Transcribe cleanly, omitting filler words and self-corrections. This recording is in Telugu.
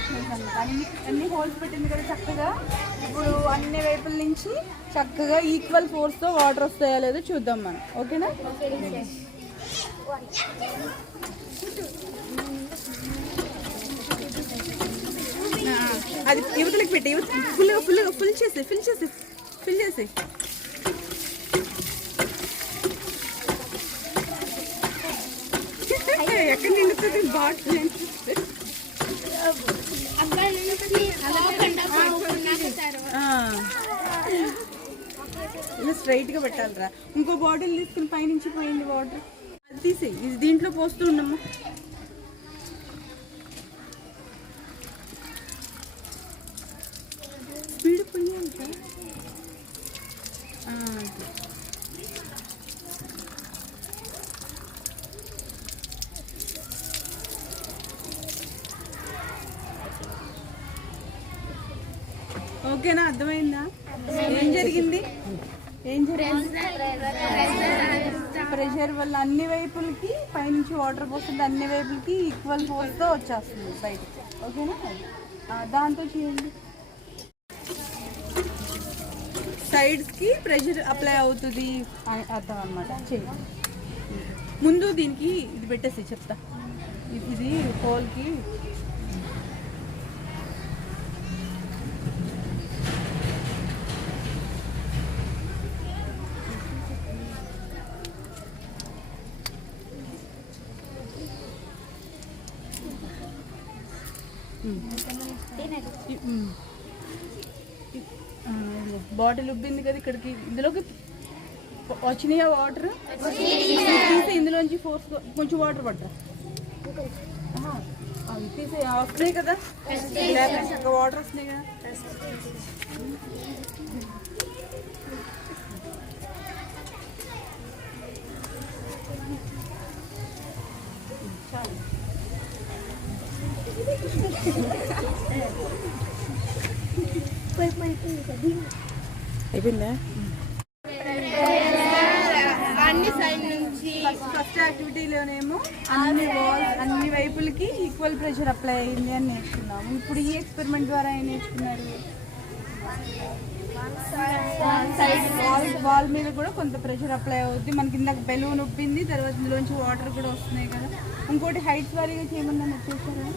వచ్చినాయి అన్నమాట. అన్ని హోల్స్ పెట్టింది కదా చక్కగా. ఇప్పుడు అన్ని వైపుల నుంచి చక్కగా ఈక్వల్ ఫోర్స్తో వాటర్ వస్తాయా లేదో చూద్దాం మనం. ఓకేనా? అది యువతలకు పెట్టి ఫుల్ చేసి ఎక్కడ నిండుతుంది బాటిల్. ఇలా స్ట్రైట్ గా పెట్టాలరా. ఇంకో బాటిల్ తీసుకుని పైనుంచి పోయింది వాటర్, అది తీసేయి. ఇది దీంట్లో పోస్తూ ఉండమ్మా. స్పీడ్ పోయాలి. ఓకేనా? అర్థమైందా ఏం జరిగింది? ప్రెషర్ వల్ల అన్ని వైపులకి పైనుంచి వాటర్ పోస్తుంది, అన్ని వైపులకి ఈక్వల్ ఫోర్స్తో వచ్చేస్తుంది బయటికి. ఓకేనా? దాంతో చేయండి. సైడ్స్కి ప్రెషర్ అప్లై అవుతుంది అర్థం అనమాట. చేయండి. ముందు దీనికి ఇది పెట్టేసి చెప్తా. ఇది హోల్కి బాటిల్ ఉబ్బింది కదా ఇక్కడికి, ఇందులోకి వచ్చినాయా వాటర్? తీసే ఇందులోంచి ఫోర్స్ కొంచెం వాటర్ పడ్డా తీసే వస్తున్నాయి కదా, చక్కగా వాటర్ వస్తున్నాయి కదా. అయిపోయిందా? అన్ని సైడ్ నుంచి ఫస్ట్ యాక్టివిటీలోనేమో అన్ని వైపులకి ఈక్వల్ ప్రెషర్ అప్లై అయింది అని నేర్చుకున్నాము. ఇప్పుడు ఈ ఎక్స్పెరిమెంట్ ద్వారా ఏం నేర్చుకున్నారు? సైడ్ వాల్ మీద కూడా కొంత ప్రెషర్ అప్లై అవుద్ది. మనకి ఇందాక బెలూన్ ఉప్పింది, తర్వాత ఇందులోంచి వాటర్ కూడా వస్తున్నాయి కదా. ఇంకోటి హైట్స్ వారీగా చేయమని వచ్చేసారా?